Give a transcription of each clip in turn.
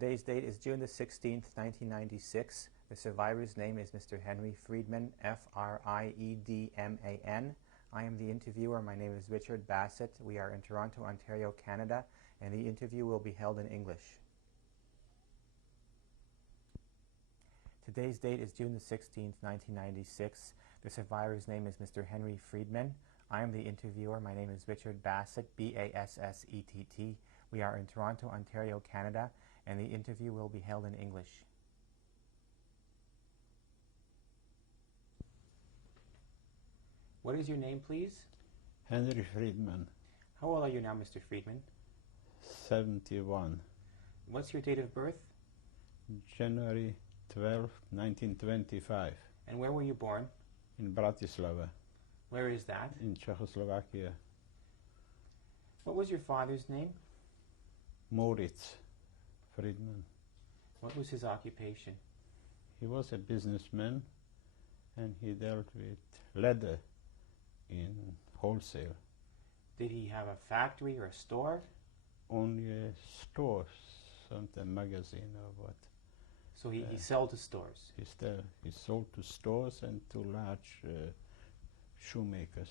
Today's date is June the 16th, 1996. The survivor's name is Mr. Henry Friedman, F-R-I-E-D-M-A-N. I am the interviewer. My name is Richard Bassett. We are in Toronto, Ontario, Canada, and the interview will be held in English. Today's date is June the 16th, 1996. The survivor's name is Mr. Henry Friedman. I am the interviewer. My name is Richard Bassett, B-A-S-S-E-T-T. We are in Toronto, Ontario, Canada, and the interview will be held in English. What is your name, please? Henry Friedman. How old are you now, Mr. Friedman? 71. What's your date of birth? January 12, 1925. And where were you born? In Bratislava, Where is that? in Czechoslovakia. What was your father's name? Moritz Friedman. What was his occupation? He was a businessman and he dealt with leather in wholesale. Did he have a factory or a store? Only a store, something magazine or what. So he sold to stores. He sold to stores and to large shoemakers.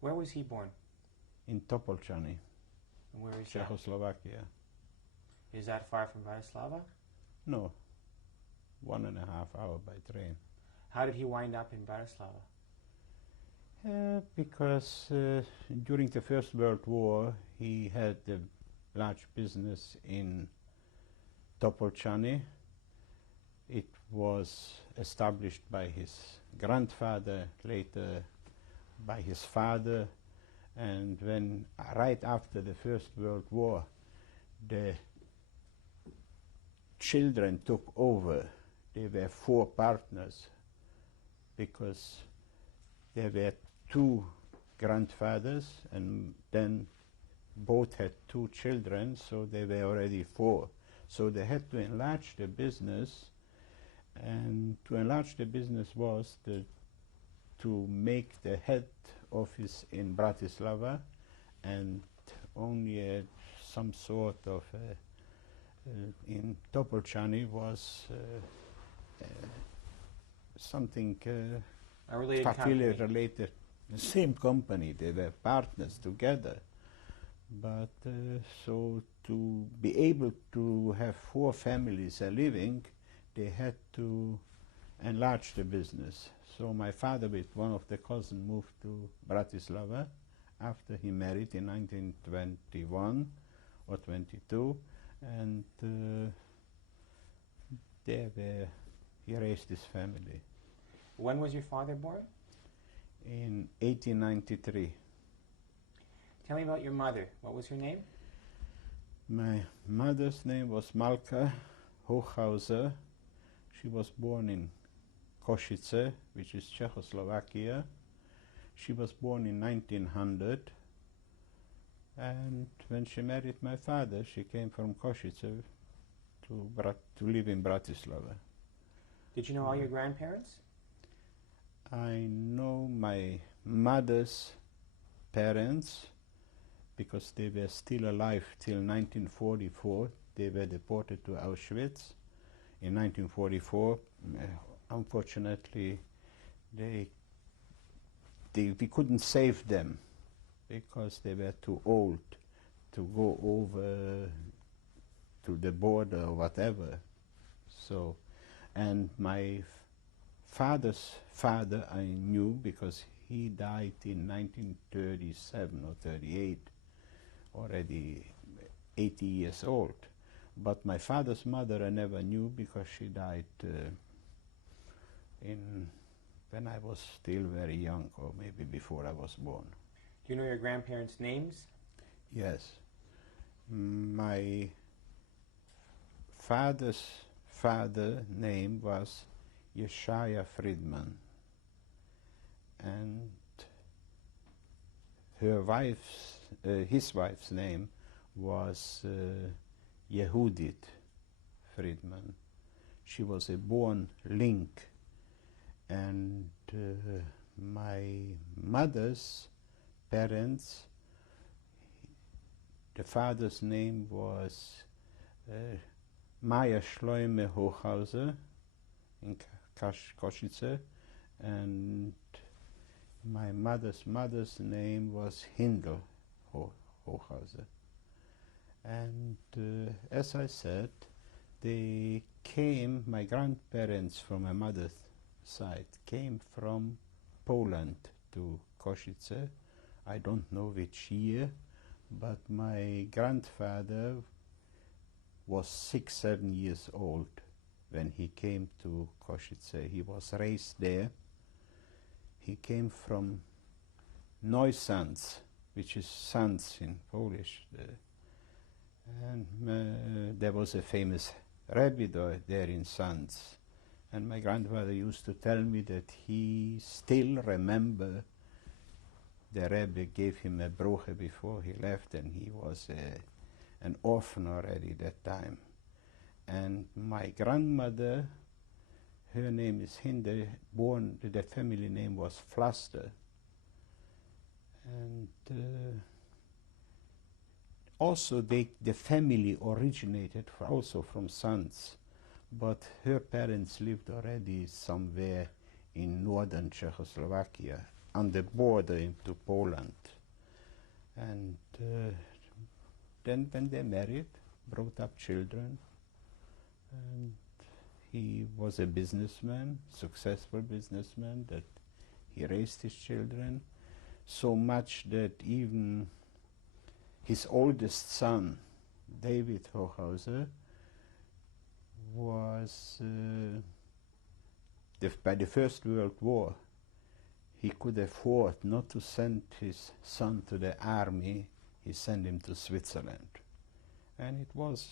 Where was he born? In Topolčany, And where is Czechoslovakia. that? Is that far from Bratislava? No, 1.5 hours by train. How did he wind up in Bratislava? Because during the First World War he had a large business in Topolčany. It was established by his grandfather, later by his father, and when right after the First World War the children took over. There were 4 partners because there were 2 grandfathers and then both had 2 children, so there were already 4. So they had to enlarge the business, and to enlarge the business was to make the head office in Bratislava, and only some sort of in Topolčany was something A related affiliate company. related, the same company. They were partners together. But so to be able to have 4 families a living, they had to enlarge the business. So my father with one of the cousins moved to Bratislava after he married in 1921 or 22, and he raised his family. When was your father born? In 1893. Tell me about your mother. What was her name? My mother's name was Malka Hochhauser. She was born in Košice, which is Czechoslovakia. She was born in 1900, and when she married my father, she came from Košice to live in Bratislava. Did you know all your grandparents? I know my mother's parents because they were still alive till 1944. They were deported to Auschwitz in 1944. Unfortunately, we couldn't save them because they were too old to go over to the border or whatever. So, and my father's father I knew because he died in 1937 or 38, already 80 years old. But my father's mother I never knew because she died when I was still very young, or maybe before I was born. Do you know your grandparents' names? Yes. My father's father name was Yeshaya Friedman, and his wife's name was Yehudit Friedman. She was a born Link, and my mother's parents, the father's name was Maya Schleume Hochhauser in Košice, and my mother's name was Hindel Hochhauser. And as I said, they came, my grandparents from my mother's side came from Poland to Košice. I don't know which year, but my grandfather was 6-7 years old when he came to Košice. He was raised there. He came from Neusands, which is Sands in Polish. And there was a famous rabbi there in Sands. And my grandfather used to tell me that he still remember the rabbi gave him a broche before he left, and he was an orphan already that time. And my grandmother, her name is Hinde, born, the family name was Flaster. And also the family originated also from Sands, but her parents lived already somewhere in northern Czechoslovakia, on the border into Poland. And then when they married, brought up children, and he was a businessman, successful businessman, that he raised his children so much that even his oldest son, David Hochhauser, was, by the First World War, he could afford not to send his son to the army. He sent him to Switzerland. And it was,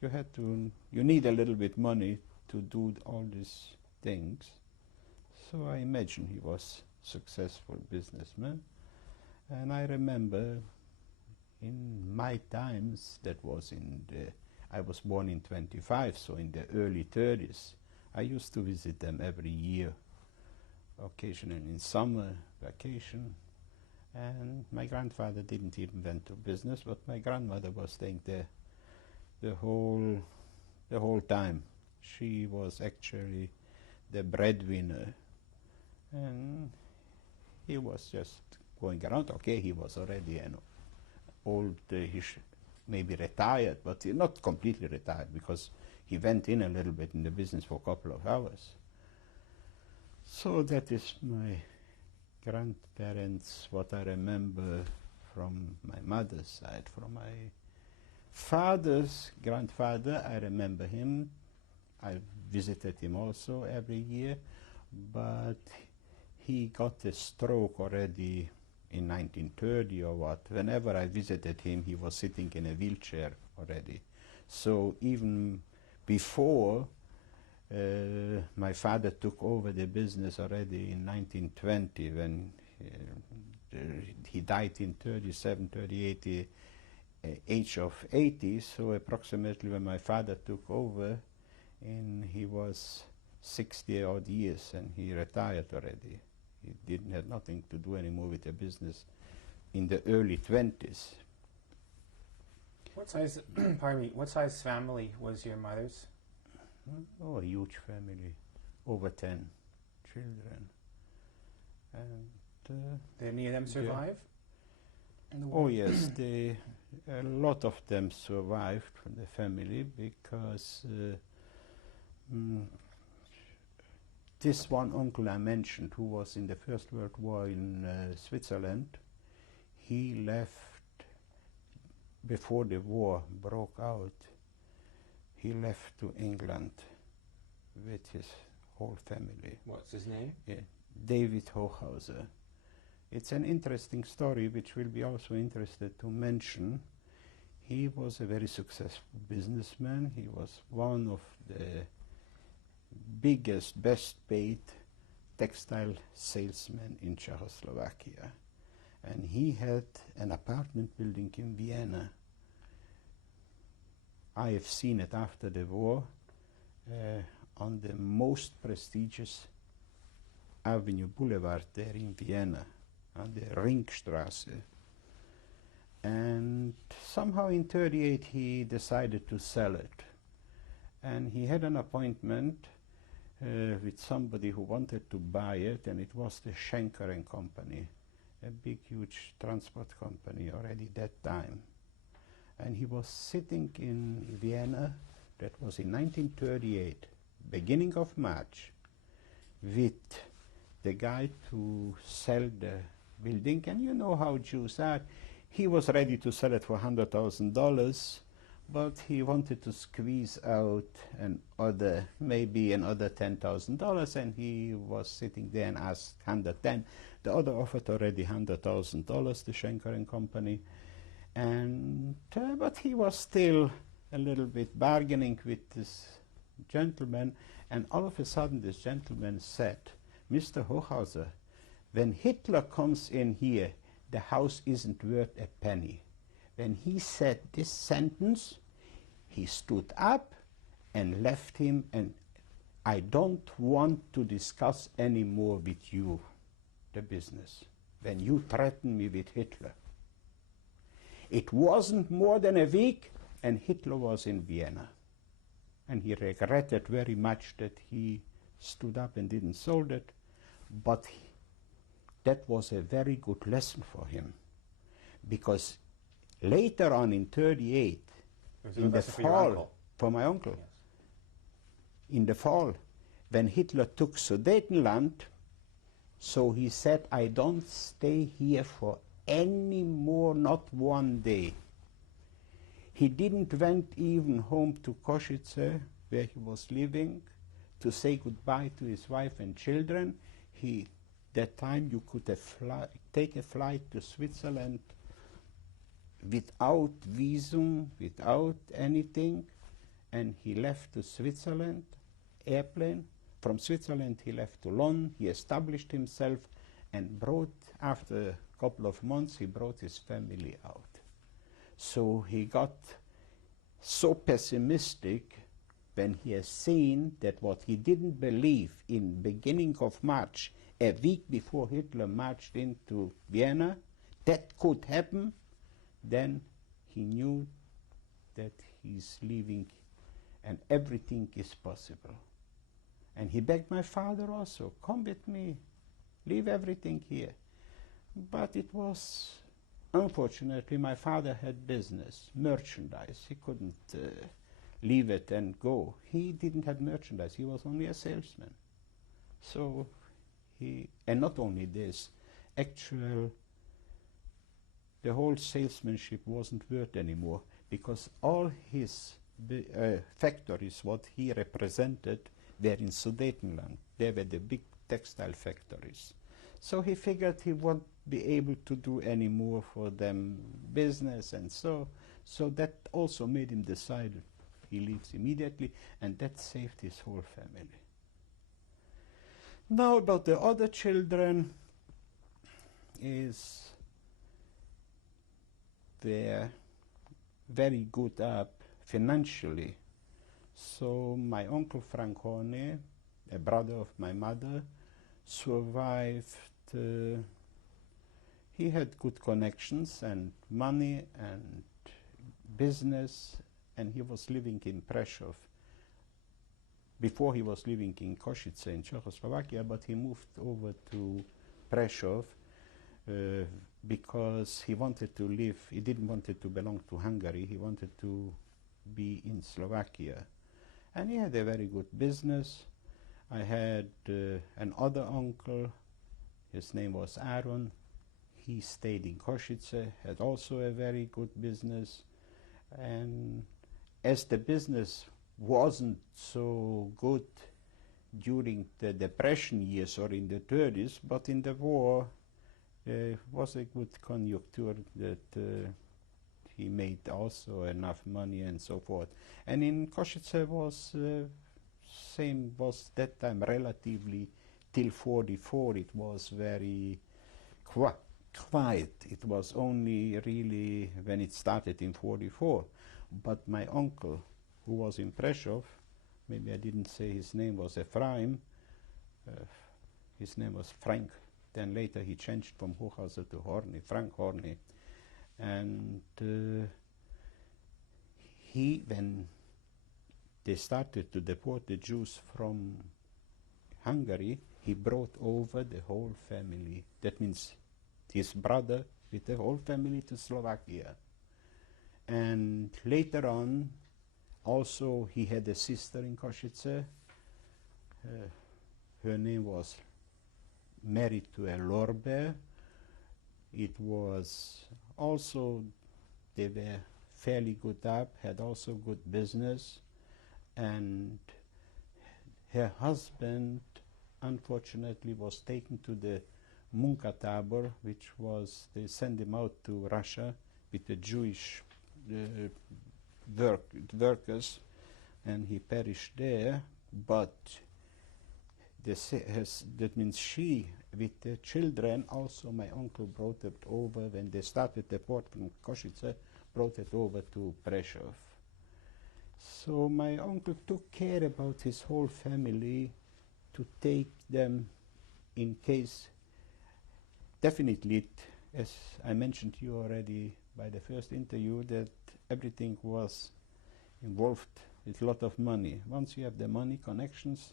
you need a little bit money to do all these things. So I imagine he was a successful businessman. And I remember in my times, that was I was born in 25, so in the early 30s, I used to visit them every year, occasionally in summer vacation. And my grandfather didn't even went to business, but my grandmother was staying there the whole time. She was actually the breadwinner, and he was just going around. Okay, he was already an old, maybe retired, but not completely retired, because he went in a little bit in the business for a couple of hours. So that is my grandparents, what I remember from my mother's side. From my father's grandfather, I remember him. I visited him also every year, but he got a stroke already in 1930 or what. Whenever I visited him, he was sitting in a wheelchair already. So even before my father took over the business already in 1920, when he died in 37, 38, the age of 80, so approximately when my father took over, and he was 60 odd years, and he retired already. He didn't have nothing to do anymore with the business in the early 20s. What size, pardon me, what size family was your mother's? Oh, a huge family, over 10 children. And did any of them survive? In the war? Oh yes, a lot of them survived from the family, because this one uncle I mentioned, who was in the First World War in Switzerland, he left before the war broke out. He left to England with his whole family. What's his name? Yeah, David Hochhauser. It's an interesting story, which will be also interested to mention. He was a very successful businessman. He was one of the biggest, best paid textile salesmen in Czechoslovakia. And he had an apartment building in Vienna. I have seen it after the war on the most prestigious avenue boulevard there in Vienna, on the Ringstrasse. And somehow in 38 he decided to sell it. and he had an appointment with somebody who wanted to buy it, and it was the Schenker and Company, a big, huge transport company already that time. And he was sitting in Vienna, that was in 1938, beginning of March, with the guy to sell the building. And you know how Jews are. He was ready to sell it for $100,000, but he wanted to squeeze out maybe another $10,000, and he was sitting there and asked 110. The other offered already $100,000, the Schenker and Company, and but he was still a little bit bargaining with this gentleman, and all of a sudden this gentleman said, "Mr. Hochhauser, when Hitler comes in here, the house isn't worth a penny." When he said this sentence, he stood up and left him, and "I don't want to discuss any more with you the business when you threaten me with Hitler." It wasn't more than a week, and Hitler was in Vienna. And he regretted very much that he stood up and didn't sold it, but that was a very good lesson for him, because later on in 1938, in the fall, for my uncle, yes. In the fall, when Hitler took Sudetenland, so he said, "I don't stay here for any more, not one day." He didn't went even home to Košice, where he was living, to say goodbye to his wife and children. That time you could take a flight to Switzerland without visum, without anything, and he left to Switzerland, airplane. From Switzerland he left to London, he established himself, and after a couple of months, he brought his family out. So he got so pessimistic when he has seen that what he didn't believe in beginning of March, a week before Hitler marched into Vienna, that could happen. Then he knew that he's leaving and everything is possible. And he begged my father also, "Come with me, leave everything here." But it was, unfortunately, my father had business, merchandise. He couldn't leave it and go. He didn't have merchandise, he was only a salesman. So and not only this, the whole salesmanship wasn't worth anymore, because all his factories, what he represented, were in Sudetenland. They were the big textile factories. So he figured he won't be able to do any more for them business, and so that also made him decide he leaves immediately, and that saved his whole family. Now about the other children, they're very good up financially. So my uncle Frank Horne, a brother of my mother, survived. He had good connections and money and business, and he was living in Prešov. Before he was living in Košice in Czechoslovakia, but he moved over to Prešov because he wanted to live, he didn't want to belong to Hungary, he wanted to be in Slovakia. And he had a very good business. I had another uncle, his name was Aaron. He stayed in Košice, had also a very good business. And as the business wasn't so good during the Depression years or in the 30s, but in the war was a good conjuncture that he made also enough money and so forth. And in Košice was same, was that time relatively till 44 it was very quiet. It was only really when it started in 44. But my uncle, who was in Prešov, maybe I didn't say his name was Ephraim, his name was Frank. Then later he changed from Hochhauser to Horny, Frank Horny. And when they started to deport the Jews from Hungary, he brought over the whole family. That means his brother with the whole family to Slovakia. And later on, also he had a sister in Košice. Her name was married to a Lorbe. It was also, they were fairly good up, had also good business, and her husband unfortunately was taken to the Munkatábor, which was, they sent him out to Russia with the Jewish workers, and he perished there. But that means she, with the children, also my uncle brought it over when they started the port from Košice, brought it over to Prešov. So my uncle took care about his whole family to take them in case, definitely, as I mentioned to you already by the first interview, that everything was involved with a lot of money. Once you have the money connections,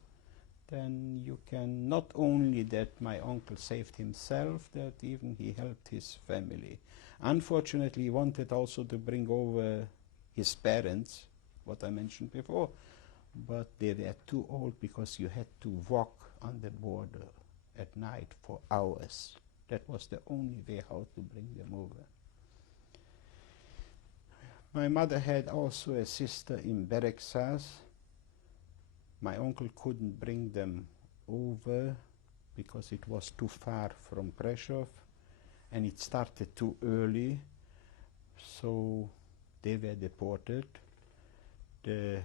then you can, not only that my uncle saved himself, that even he helped his family. Unfortunately, he wanted also to bring over his parents, what I mentioned before, but they were too old because you had to walk on the border at night for hours. That was the only way how to bring them over. My mother had also a sister in Beregszás. My uncle couldn't bring them over because it was too far from Prešov, and it started too early, so they were deported. The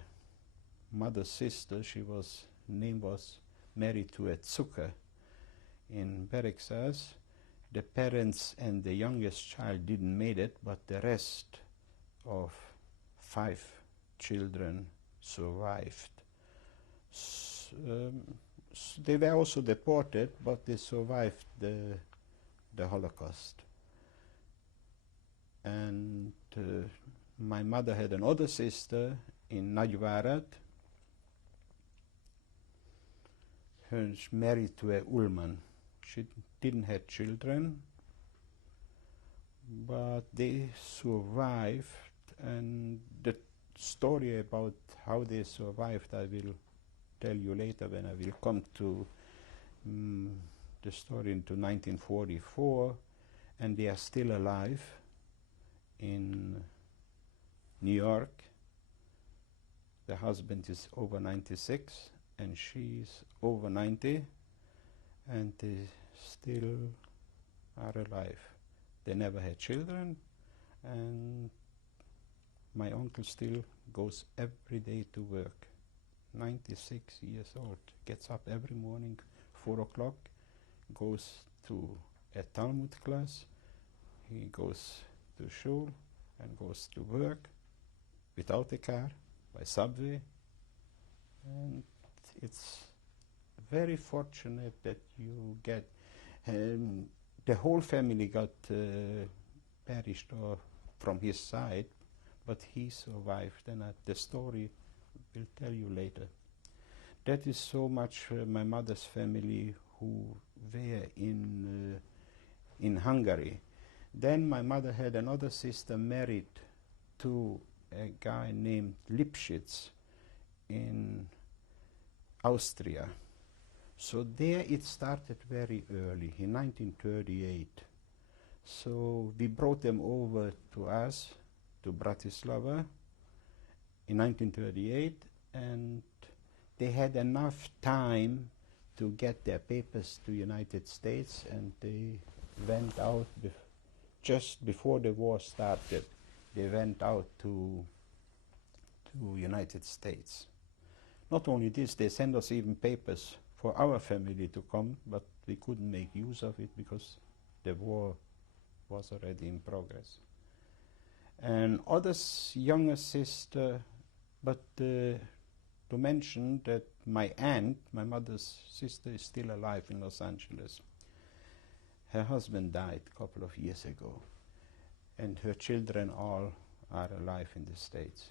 mother's sister, name was married to a Zucker in Beregszás. The parents and the youngest child didn't make it, but the rest of 5 children survived. They were also deported, but they survived the Holocaust. And my mother had another sister in Nagyvárad. She's married to a Ullman. She didn't have children, but they survived, and the story about how they survived I will tell you later when I will come to the story into 1944, and they are still alive in New York. The husband is over 96 and she's over 90, and they still are alive. They never had children, and my uncle still goes every day to work. 96 years old, gets up every morning, 4 o'clock, goes to a Talmud class, he goes to shul and goes to work without a car, by subway, and it's very fortunate that you get, the whole family got perished from his side, but he survived, and the story will tell you later. That is so much my mother's family who were in Hungary. Then my mother had another sister married to a guy named Lipschitz in Austria. So there it started very early, in 1938. So we brought them over to us, to Bratislava, in 1938, and they had enough time to get their papers to United States, and they went out just before the war started. They went out to United States. Not only this, they sent us even papers for our family to come, but we couldn't make use of it because the war was already in progress. And other younger sister, but to mention that my aunt, my mother's sister, is still alive in Los Angeles. Her husband died a couple of years ago, and her children all are alive in the States.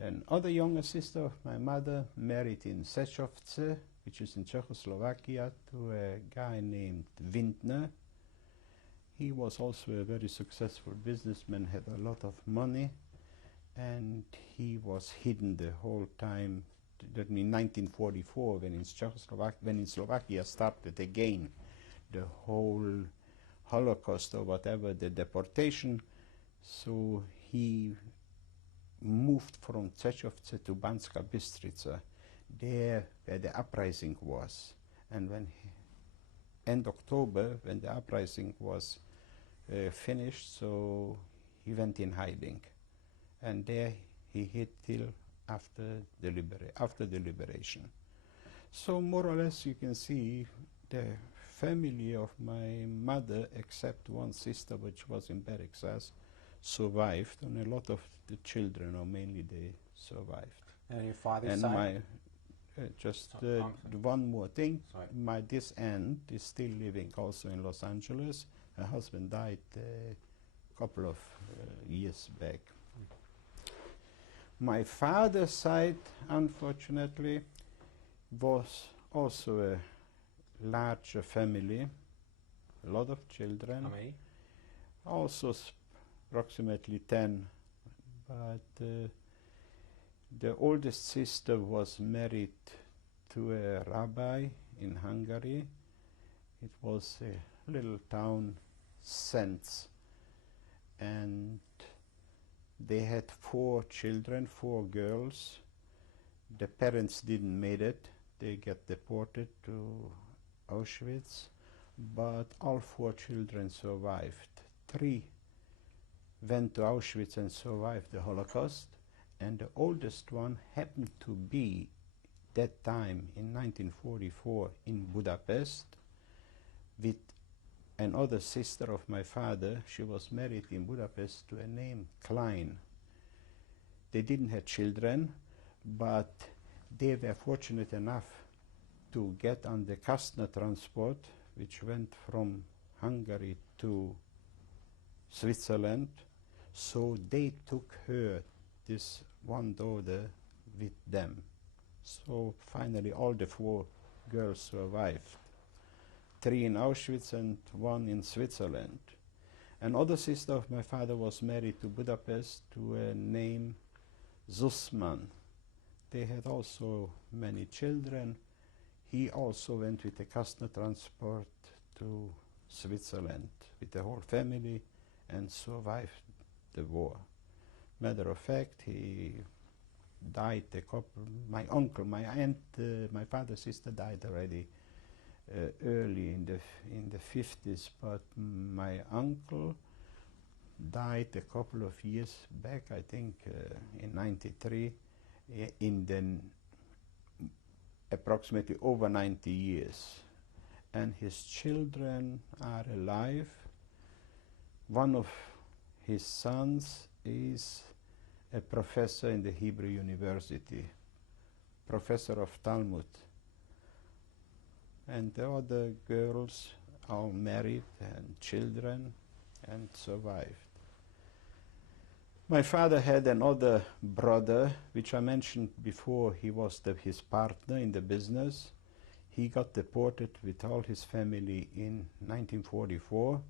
Then other younger sister of my mother married in Sečovce, which is in Czechoslovakia, to a guy named Windner. He was also a very successful businessman, had a lot of money, and he was hidden the whole time. That means 1944, when in Slovakia started again the whole Holocaust or whatever, the deportation. So he moved from Sečovce to Banska Bystrica, there where the uprising was. And when end October, when the uprising was finished, so he went in hiding, and there he hid till after the liberation. So more or less you can see the family of my mother, except one sister which was in bad excess, survived, and a lot of the children, or mainly they survived. And your father's And side? my one more thing, this aunt is still living also in Los Angeles. Her husband died a couple of years back. My father's side, unfortunately, was also a larger family, a lot of children. How many? Also approximately 10, but the oldest sister was married to a rabbi in Hungary. It was a little town, Senc, and they had 4 children, 4 girls. The parents didn't make it. They got deported to Auschwitz, but all 4 children survived. 3 went to Auschwitz and survived the Holocaust, and the oldest one happened to be that time in 1944 in Budapest with another sister of my father. She was married in Budapest to a name Klein. They didn't have children, but they were fortunate enough to get on the Kastner transport, which went from Hungary to Switzerland. So they took her, this one daughter, with them. So finally all the 4 girls survived. 3 in Auschwitz and 1 in Switzerland. Another sister of my father was married to Budapest to a name Zussmann. They had also many children. He also went with the Kastner transport to Switzerland with the whole family and survived the war. Matter of fact, he died a couple. My uncle, my aunt, my father's sister died already early in the 50s, but my uncle died a couple of years back, I think in 93, in the approximately over 90 years. And his children are alive. One of his sons is a professor in the Hebrew University, professor of Talmud. And the other girls are married and children and survived. My father had another brother, which I mentioned before. He was his partner in the business. He got deported with all his family in 1944.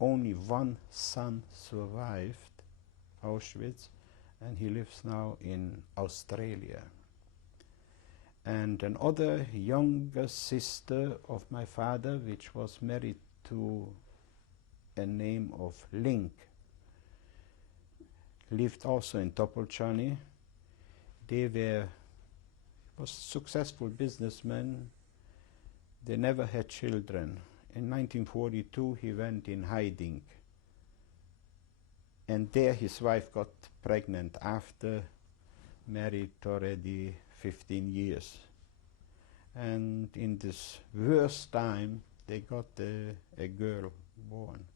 Only one son survived Auschwitz, and he lives now in Australia. And another younger sister of my father, which was married to a name of Link, lived also in Topolchany. They was successful businessmen. They never had children. In 1942 he went in hiding, and there his wife got pregnant after married already 15 years. And in this worst time they got a girl born.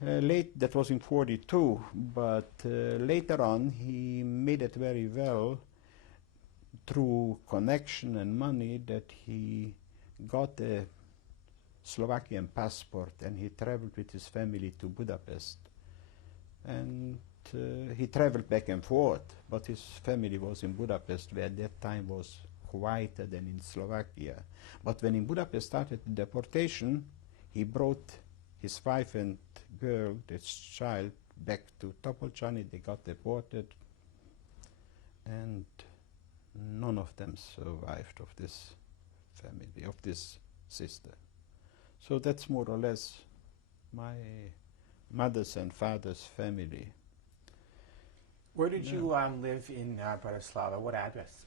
That was in 42, but later on he made it very well through connection and money that he got a Slovakian passport, and he traveled with his family to Budapest. And he traveled back and forth, but his family was in Budapest, where at that time was quieter than in Slovakia. But when in Budapest started the deportation, he brought his wife and girl, this child, back to Topolčany. They got deported, and none of them survived of this family, of this sister. So that's more or less my mother's and father's family. Where did you live in Bratislava? What address?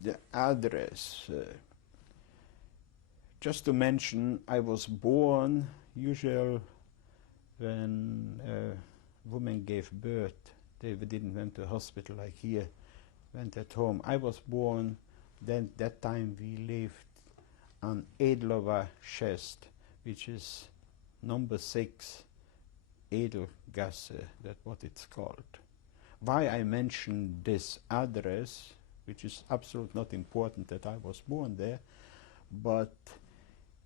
The address, just to mention, I was born, usual when a woman gave birth, they didn't went to hospital like here, went at home. I was born, then that time we lived on Edlova 6, which is number 6, Edelgasse, that's what it's called. Why I mention this address, which is absolutely not important that I was born there, but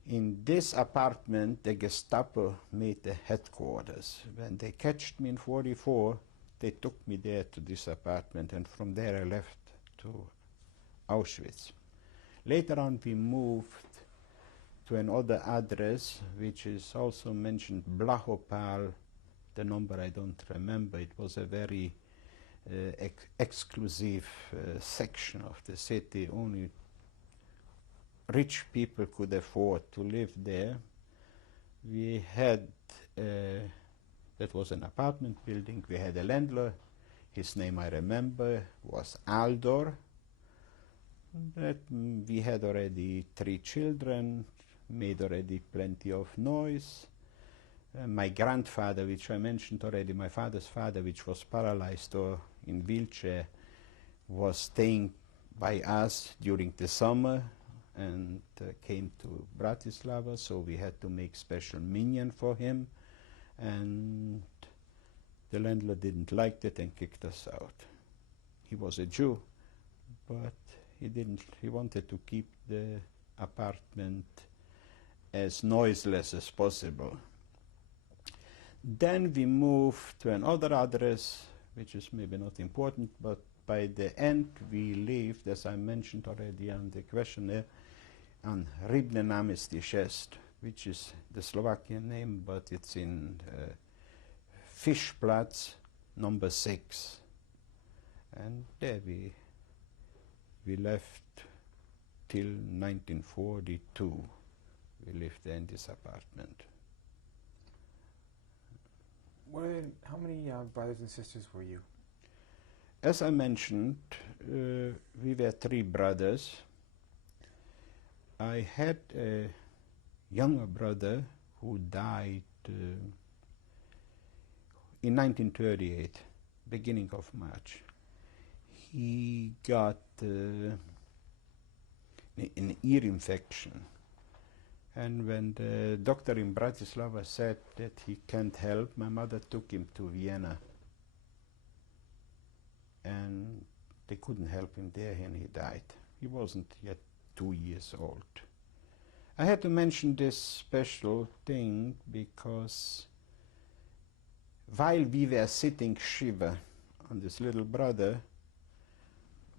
in this apartment the Gestapo made the headquarters. When they catched me in 44, they took me there to this apartment, and from there I left to Auschwitz. Later on we moved to another address, which is also mentioned, Blahopal, the number I don't remember. It was a very exclusive section of the city. Only rich people could afford to live there. We had, that was an apartment building, we had a landlord, his name I remember was Aldor. That we had already 3 children, made already plenty of noise. My grandfather, which I mentioned already, my father's father, which was paralyzed or in wheelchair, was staying by us during the summer and came to Bratislava, so we had to make special minyan for him, and the landlord didn't like it and kicked us out. He was a Jew, but he wanted to keep the apartment as noiseless as possible. Then we moved to another address, which is maybe not important, but by the end we lived, as I mentioned already on the questionnaire, on Rybne námestie 6, which is the Slovakian name, but it's in Fischplatz number 6. And there we left till 1942. We lived there in this apartment. How many brothers and sisters were you? As I mentioned, we were 3 brothers. I had a younger brother who died in 1938, beginning of March. He got an ear infection. And when the doctor in Bratislava said that he can't help, my mother took him to Vienna. And they couldn't help him there, and he died. He wasn't yet 2 years old. I had to mention this special thing because while we were sitting Shiva on this little brother,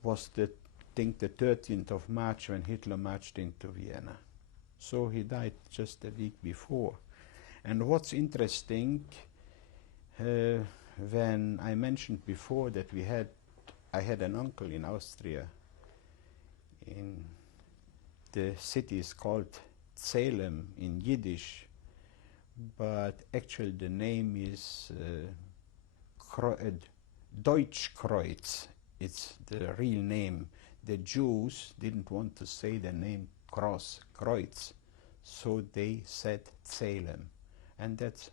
was the 13th of March when Hitler marched into Vienna. So he died just a week before. And what's interesting, when I mentioned before that I had an uncle in Austria, in the city is called Zählem in Yiddish, but actually the name is Deutschkreuz. It's the real name. The Jews didn't want to say the name Kreuz, so they said Zählem. And that's